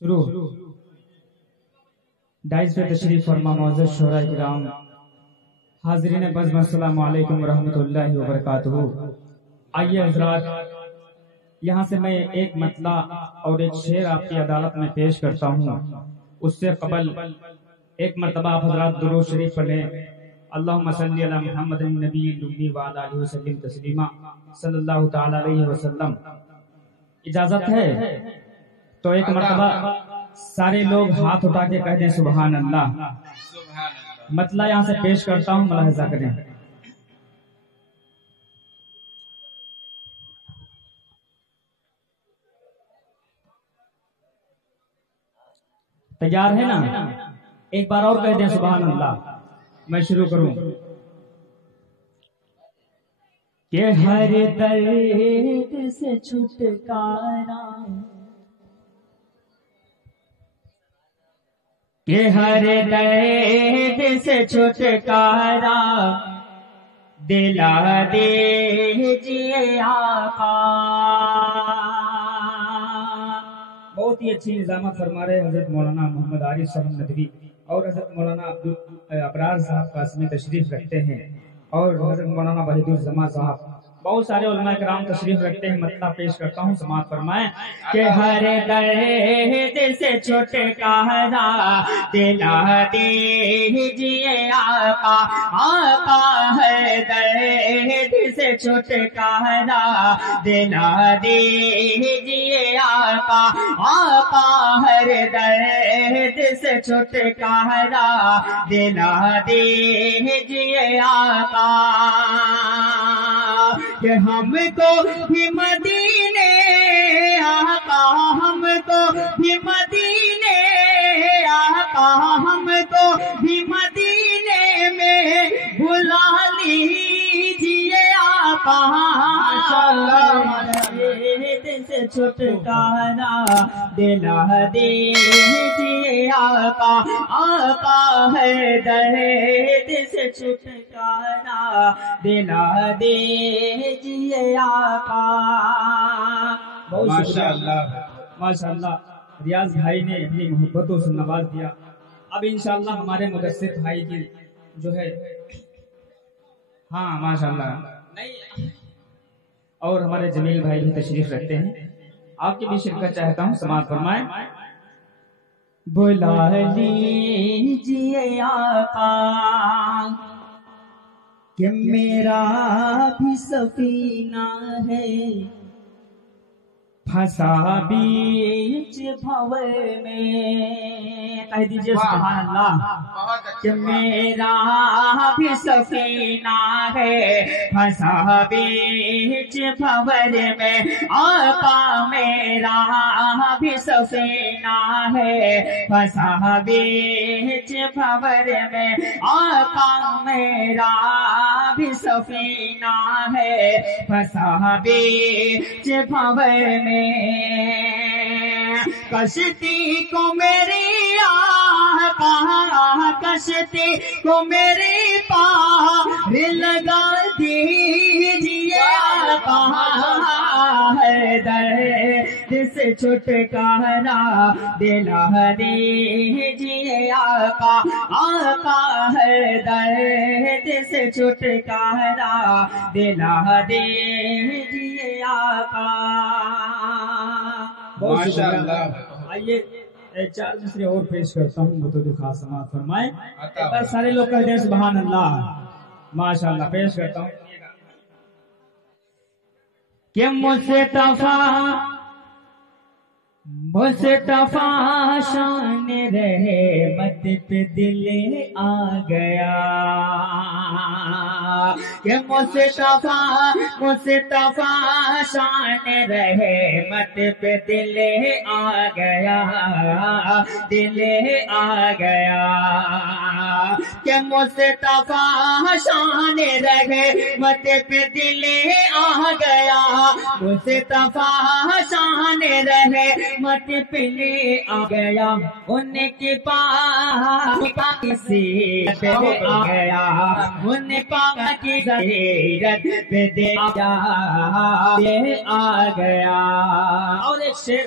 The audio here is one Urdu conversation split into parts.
شروع ڈائز پہ تشریف فرما معزز شہرائے کرام، حاضرین بزم، السلام علیکم ورحمۃ اللہ وبرکاتہ۔ آئیے حضرات، یہاں سے میں ایک مطلع اور ایک شعر آپ کی عدالت میں پیش کرتا ہوں۔ اس سے قبل ایک مرتبہ آپ حضرات درود شریف پڑھیں، اللہم صلی علی محمد النبی الامی وعلی آلہ وسلم تسلیما، صلی اللہ تعالی علیہ وسلم۔ اجازت ہے تو ایک مرتبہ سارے لوگ ہاتھ اٹھا کے کہہ دیں سبحان اللہ۔ مطلع یہاں سے پیش کرتا ہوں، ملاحظہ کریں۔ تیار ہے نا؟ ایک بار اور کہہ دیں سبحان اللہ۔ میں شروع کروں کہ ہر درد سے چھٹکارا، کہ ہر درد سے چھٹکارا دلا دیجئے آقا۔ بہت ہی اچھی نظامت فرما رہے حضرت مولانا محمد عارف صاحب ندوی، اور حضرت مولانا ابرار صاحب پاس میں تشریف رکھتے ہیں، اور حضرت مولانا وحید الزما صاحب، بہت سارے علماء کرام تشریف رکھتے ہیں۔ مطلب پیش کرتا ہوں، سماعت فرمائیں کہ ہر درد سے چھٹکارا دلا دیجئے آقا، آقا ہر درد سے چھٹکارا دلا دیجئے آقا، آقا ہر درد سے چھٹکارا دلا دیجئے آقا، کہ ہم کو بھی مدینے آقا، ہم کو بھی مدینے آقا، ہم کو بھی مدینے میں بلا لیجئے آقا، درد سے چھٹکارا دلا دیجئے آقا، آقا ہے درد سے چھٹکارا دلا دیجئے آقا۔ ماشاءاللہ ماشاءاللہ، ریاض بھائی نے اپنی محبتوں سے نواز دیا۔ اب انشاءاللہ ہمارے مدثر بھائی کی جو ہے، ہاں ماشاءاللہ، نہیں، اور ہمارے جمیل بھائی بھی تشریف رکھتے ہیں، آپ کی بھی شرکت چاہتا ہوں، سماعت فرمائیں۔ بلا لیجئے آقا کہ میرا بھی سفینہ ہے پھنسا بیچ بھور میں، کہہ دیجئے سبحان اللہ، کہ میرا بھی سفینہ ہے پھنسا بیچ بھور میں، آقا میرا بھی سفینہ ہے پھنسا بیچ بھور میں، آقا میرا بھی سفینہ ہے پھنسا بیچ بھور میں، کشتی کو میری آقا، کشتی کو میری پار لگا دیجئے آقا، ہے درد سے چھٹکارا دلا دیجئے آقا، آقا ہے درد سے چھٹکارا دلا دیجئے آقا۔ ماشاءاللہ، آئیے چار دوسرے اور پیش کرتا ہوں، بطور خاص سماعت فرمائیں۔ ایک بار سارے لوگ کہہ دیں سبحان اللہ۔ ماشاءاللہ، پیش کرتا ہوں کہ مصطفیٰ شان رحمت پہ دل آ گیا، کہ مصطفیٰ شان رحمت پہ دل آ گیا، دل آ گیا، کہ مصطفیٰ شان رحمت پہ دل آ گیا، مصطفیٰ شان رحمت پہ آ گیا، ان کے پاک سے آ گیا، ان پاک کی غیرت پہ دے آ گیا۔ اور ایک شعر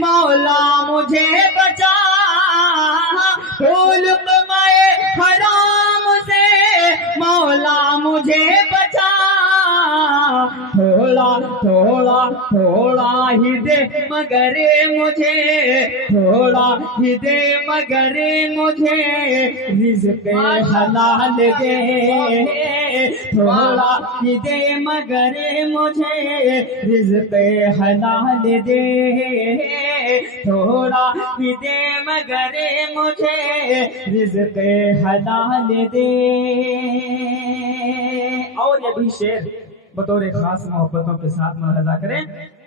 مولا مجھے بچا، دھول میں حرام سے مولا مجھے بچا، تھوڑا تھوڑا تھوڑا ہی دے مگر مجھے، تھوڑا ہی دے مگر مجھے رزق حلال دے، تھوڑا ہی دے مگر مجھے رزق حلال دے، تھوڑا ہی دے مگر مجھے رزق حلال دے۔ اور یہ بھی شعر بطور خاص محبتوں کے ساتھ ملاحظہ کریں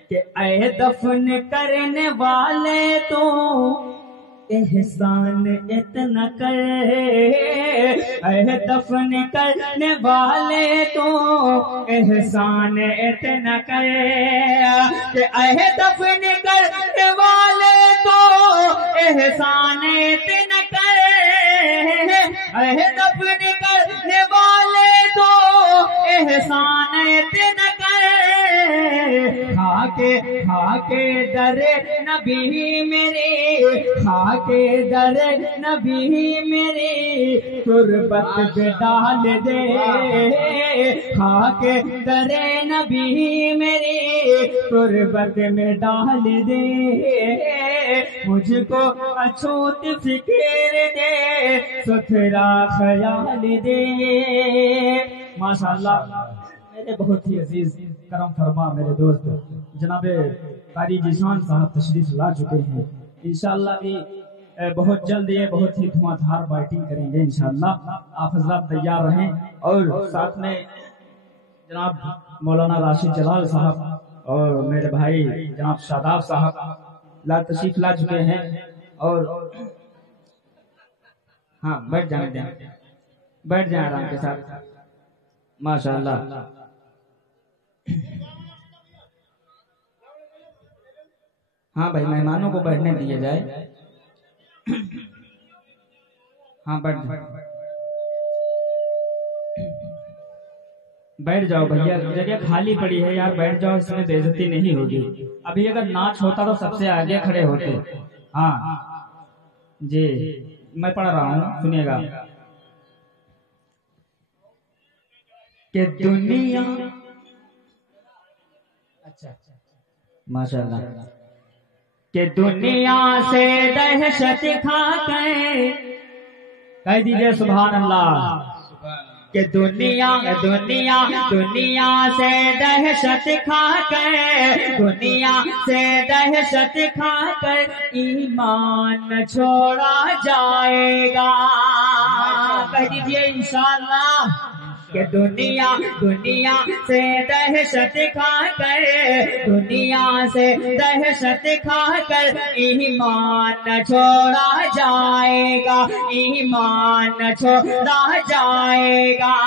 کہ اے دفن کرنے والے تو احسان اتنا کر، اے دفن کرنے والے تو احسان اتنا کر، کہ اے دفن کرنے والے تو احسان اتنا کر، اے دفن کرنے والے تو احسان اتنا کر، خاکے در نبی میرے، خاکے در نبی میرے تربت پہ ڈال دے، خاکے در نبی میرے تربت میں ڈال دے، مجھ کو اچھوت فکر دے، ستھرا خیال دے۔ ماشاءاللہ میرے بہت ہی عزیز کرم فرما میرے دوست جناب قاری ذیشان صاحب تشریف لا چکے ہیں، انشاءاللہ بھی بہت جلد یہ بہت ہی دھواں دھار بائٹنگ کریں گے انشاءاللہ، آپ حضرات تیار رہیں۔ اور ساتھ میں جناب مولانا راشد جلال صاحب اور میرے بھائی جناب شاداب صاحب تشریف لا چکے ہیں، اور ہاں بیٹھ جائیں آرام کے ساتھ ماشاءاللہ۔ ہاں بھائی مہمانوں کو بیٹھنے دیے جائے، ہاں بیٹھ جاؤ بھیا، جگہ خالی پڑی ہے یار، بیٹھ جاؤ، اس میں بے عزتی نہیں ہوگی۔ ابھی اگر ناچ ہوتا تو سب سے آگے کھڑے ہوتے۔ ہاں جی میں پڑھ رہا ہوں، سنیے گا کہ دنیا، اچھا ماشاءاللہ، کہ دنیا سے دہشت کھا کر، کہہ دیجئے سبحان اللہ، کہ دنیا سے دہشت کھا کر، دنیا سے دہشت کھا کر ایمان چھوڑا جائے گا، کہہ دیجئے انشاءاللہ، کہ دنیا سے دہشت کھا کر، دنیا سے دہشت کھا کر ایمان چھوڑا جائے گا، ایمان چھوڑا جائے گا،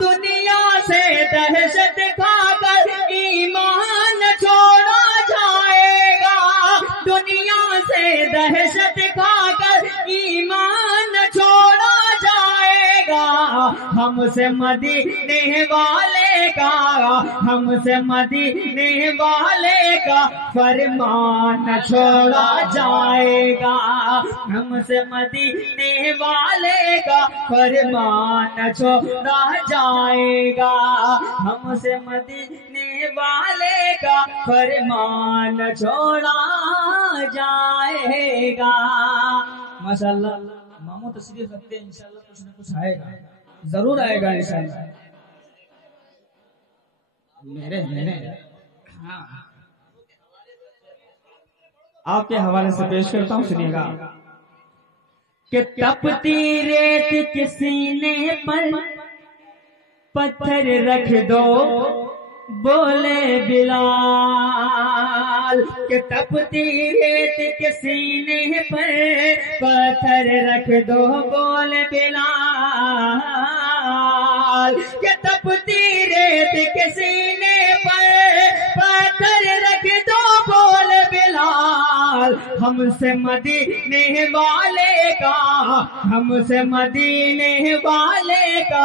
دنیا سے دہشت کھا کر ایمان چھوڑا جائے گا، دنیا سے دہشت کھا کر ایمان چھوڑا جائے گا، ہم سے مدینے والے کا، ہم سے مدینے والے کا فرمان چھوڑا جائے گا، ہم سے مدینے والے کا فرمان چھوڑا جائے گا، ہم سے مدینے والے کا فرمان چھوڑا جائے گا۔ ماشاءاللہ ماموں تشریف رکھتے ہیں، انشاءاللہ کچھ نہ کچھ آئے گا، ضرور آئے گا انشاءاللہ۔ میرے ہاں آپ کے حوالے سے پیش کرتا ہوں، سنیے گا کہ تپتی ریت کے سینے پر پتھر رکھ دو بولے بلال، کہ تپتی ریت کے سینے پر پتھر رکھ دو بولے بلال، کہ تپتی ریت کے سینے پر پتھر رکھ دو بولے بلال، ہم سے مدینے والے کا، ہم سے مدینے والے کا